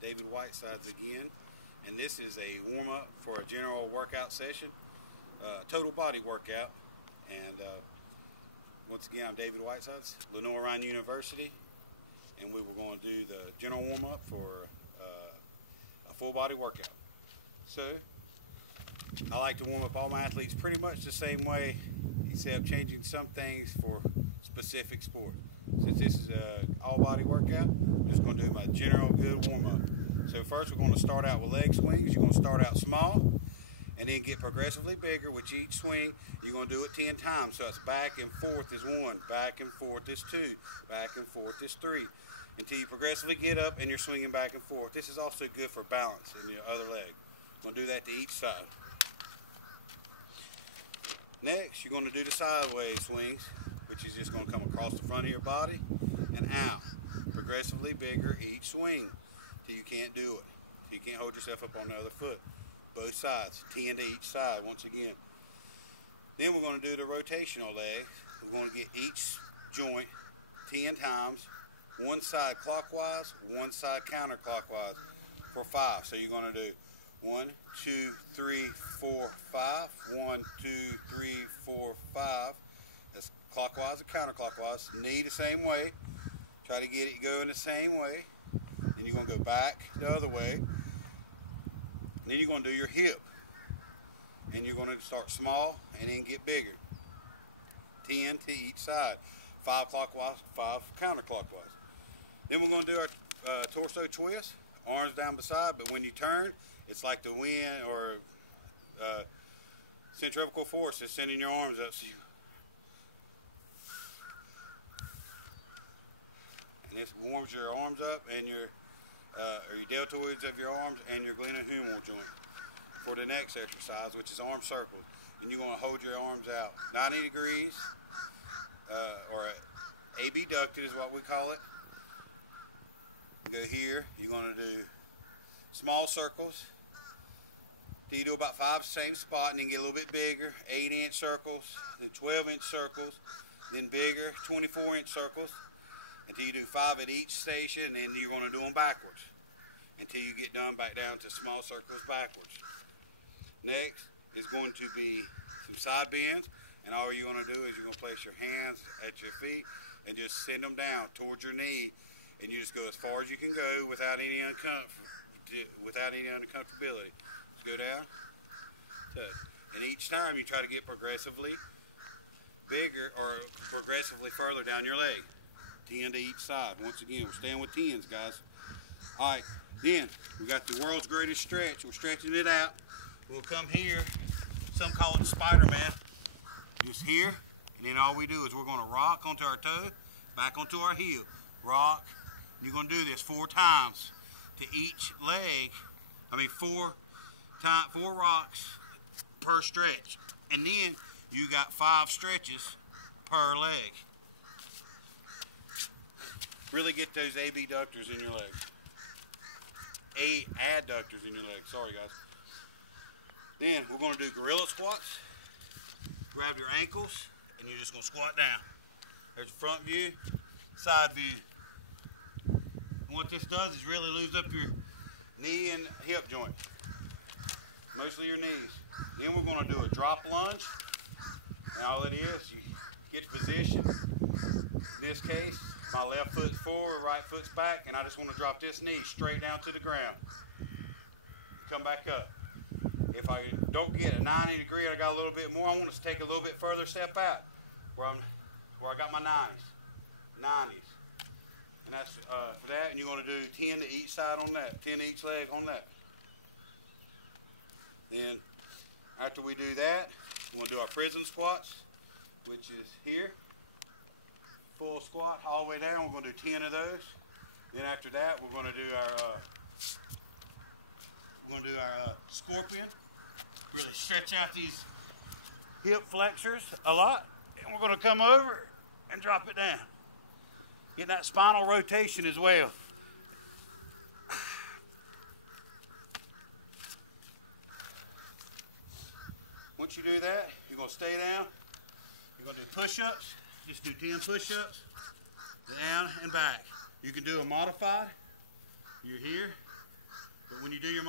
David Whitesides again, and this is a warm-up for a general workout session, total body workout. And once again, I'm David Whitesides, Lenoir-Rhyne University, and we were going to do the general warm-up for a full body workout. So I like to warm up all my athletes pretty much the same way, except changing some things for specific sport. Since this is an all-body workout, I'm just going to do my general good warm-up. So first we're going to start out with leg swings. You're going to start out small and then get progressively bigger with each swing. You're going to do it 10 times. So it's back and forth is 1, back and forth is 2, back and forth is 3, until you progressively get up and you're swinging back and forth. This is also good for balance in your other leg. I'm going to do that to each side. Next, you're going to do the sideways swings, which is just going to come across the front of your body and out. Progressively bigger each swing till you can't do it. Till you can't hold yourself up on the other foot. Both sides, 10 to each side once again. Then we're going to do the rotational leg. We're going to get each joint 10 times, one side clockwise, one side counterclockwise for 5. So you're going to do 1, 2, 3, 4, 5. 1, 2, 3, 4, 5. That's clockwise and counterclockwise. Knee the same way. Try to get it going the same way. Then you're going to go back the other way. And then you're going to do your hip. And you're going to start small and then get bigger. 10 to each side. 5 clockwise, 5 counterclockwise. Then we're going to do our torso twist. Arms down beside, but when you turn, it's like the wind or centrifugal force is sending your arms up. So and this warms your arms up and your deltoids of your arms and your glenohumeral joint for the next exercise, which is arm circles. And you're going to hold your arms out 90 degrees, or abducted is what we call it. Go here, you're going to do small circles till you do about 5 same spot, and then get a little bit bigger, 8-inch circles, then 12-inch circles, then bigger 24-inch circles, until you do 5 at each station, and then you're going to do them backwards until you get done back down to small circles backwards. Next is going to be some side bends, and all you're going to do is you're going to place your hands at your feet and just send them down towards your knee. And you just go as far as you can go without any uncomfortability. Just go down, touch. And each time you try to get progressively bigger or progressively further down your leg. 10 to each side. Once again, we're staying with 10s, guys. All right, then we got the world's greatest stretch. We're stretching it out. We'll come here. Some call it Spider-Man. Just here, and then all we do is we're going to rock onto our toe, back onto our heel. Rock. You're going to do this 4 times to each leg. 4 rocks per stretch. And then you got 5 stretches per leg. Really get those abductors in your legs. Adductors in your legs. Sorry, guys. Then we're going to do gorilla squats. Grab your ankles, and you're just going to squat down. There's the front view, side view. And what this does is really lose up your knee and hip joint, mostly your knees. Then we're going to do a drop lunge. And all it is, you get to position. In this case, my left foot's forward, right foot's back, and I just want to drop this knee straight down to the ground. Come back up. If I don't get a 90 degree, I got a little bit more, I want to take a little bit further step out where I got my 90s. And that's for that, and you're going to do 10 to each side on that, 10 to each leg on that. Then, after we do that, we're going to do our prison squats, which is here. Full squat all the way down. We're going to do 10 of those. Then after that, we're going to do our scorpion. Really stretch out these hip flexors a lot, and we're going to come over and drop it down. Get that spinal rotation as well. Once you do that, you're going to stay down. You're going to do push-ups. Just do 10 push-ups, down and back. You can do a modified. You're here,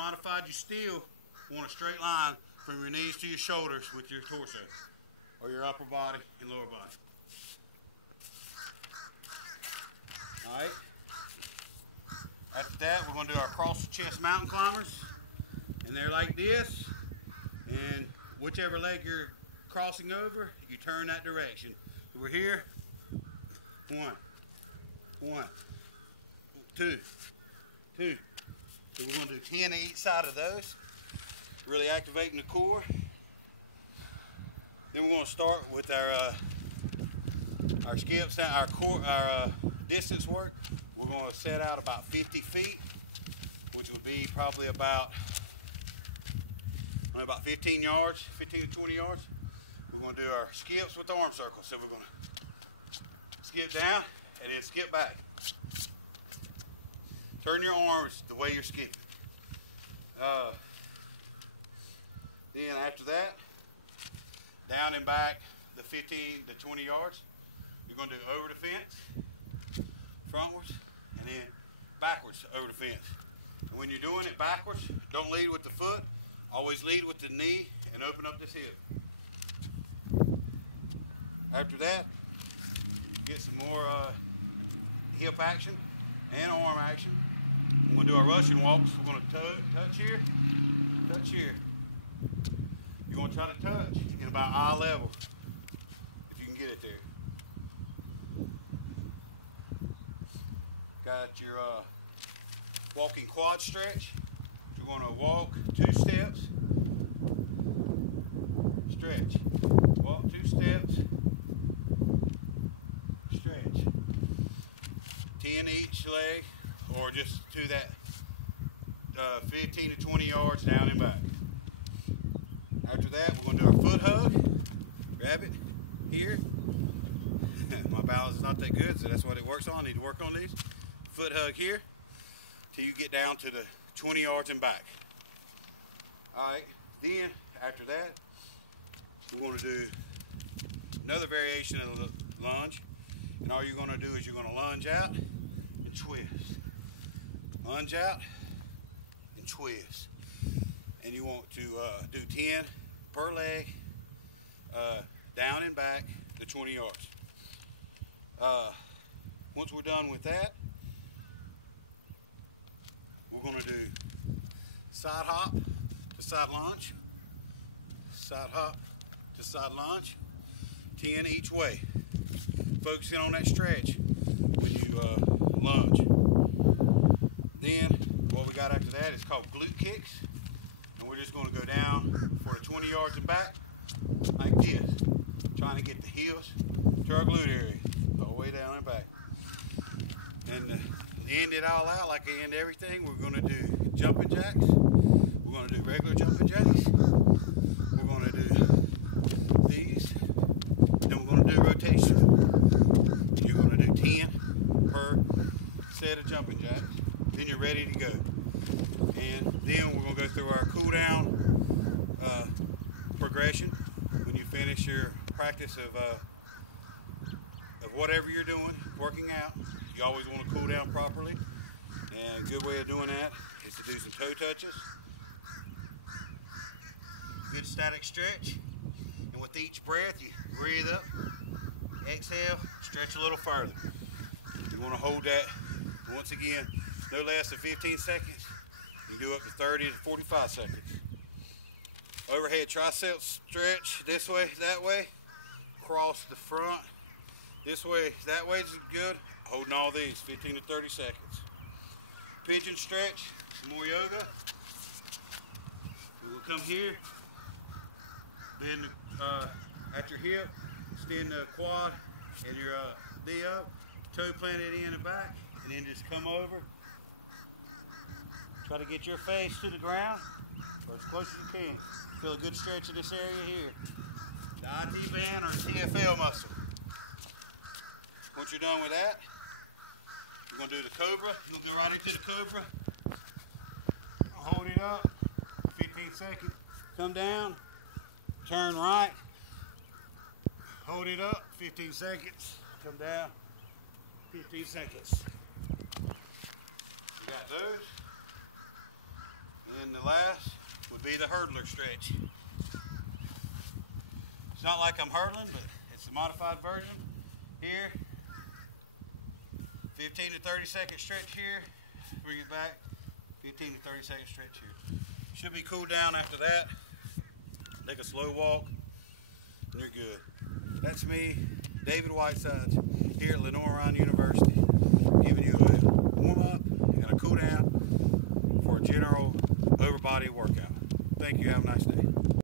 modified, you still want a straight line from your knees to your shoulders with your torso, or your upper body and lower body. Alright. After that, we're going to do our cross chest mountain climbers. And they're like this. And whichever leg you're crossing over, you turn that direction. So we're here. 1, 2. So we're going to do 10 each side of those. Really activating the core. Then we're going to start with our skips, our distance work. We're going to set out about 50 feet, which would be probably about 15 yards, 15 to 20 yards. We're going to do our skips with the arm circles. So we're going to skip down and then skip back. Turn your arms the way you're skipping. Then after that, down and back the 15 to 20 yards. You're going to do over the fence, frontwards, and then backwards over the fence. And when you're doing it backwards, don't lead with the foot. Always lead with the knee and open up this hip. After that, get some more hip action and arm action. We're going to do our Russian walks. We're going to touch here, touch here. You're going to try to touch in about eye level, if you can get it there. Got your walking quad stretch. You're going to walk 2 steps, stretch. Walk 2 steps, stretch. 10 each leg, or just to that 15 to 20 yards down and back. After that, we're going to do our foot hug. Grab it here. My balance is not that good, so that's what it works on. I need to work on these. Foot hug here till you get down to the 20 yards and back. Alright, then after that, we're going to do another variation of the lunge. And all you're going to do is you're going to lunge out and twist. Lunge out and twist. And you want to do 10 per leg, down and back to 20 yards. Once we're done with that, we're going to do side hop to side lunge, side hop to side lunge, 10 each way. Focusing on that stretch when you lunge. Then what we got after that is called glute kicks. And we're just going to go down for the 20 yards and back like this, trying to get the heels to our glute area, all the way down and back. And to end it all out, like I end everything, we're going to do jumping jacks. We're going to do regular jumping jacks. We're going to do these. Then we're going to do rotation. You're going to do 10 per set of jumping jacks. Then you're ready to go. And then we're going to go through our cool down progression. When you finish your practice of whatever you're doing, working out, you always want to cool down properly. And a good way of doing that is to do some toe touches. Good static stretch. And with each breath, you breathe up, exhale, stretch a little further. You want to hold that, once again, no less than 15 seconds. You do up to 30 to 45 seconds. Overhead tricep stretch this way, that way. Across the front. This way, that way is good. Holding all these, 15 to 30 seconds. Pigeon stretch, some more yoga. We'll come here. Then at your hip, extend the quad and your knee up. Toe planted in and back. And then just come over. Try to get your face to the ground, or as close as you can. Feel a good stretch in this area here. The IT band or TFL muscle. Once you're done with that, you're going to do the cobra. You'll go right into the cobra. Hold it up, 15 seconds. Come down, turn right. Hold it up, 15 seconds. Come down, 15 seconds. You got those. And the last would be the hurdler stretch. It's not like I'm hurdling, but it's the modified version. Here, 15 to 30 second stretch here, bring it back, 15 to 30 second stretch here. Should be cooled down after that. Take a slow walk, and you're good. That's me, David Whitesides, here at Lenoir.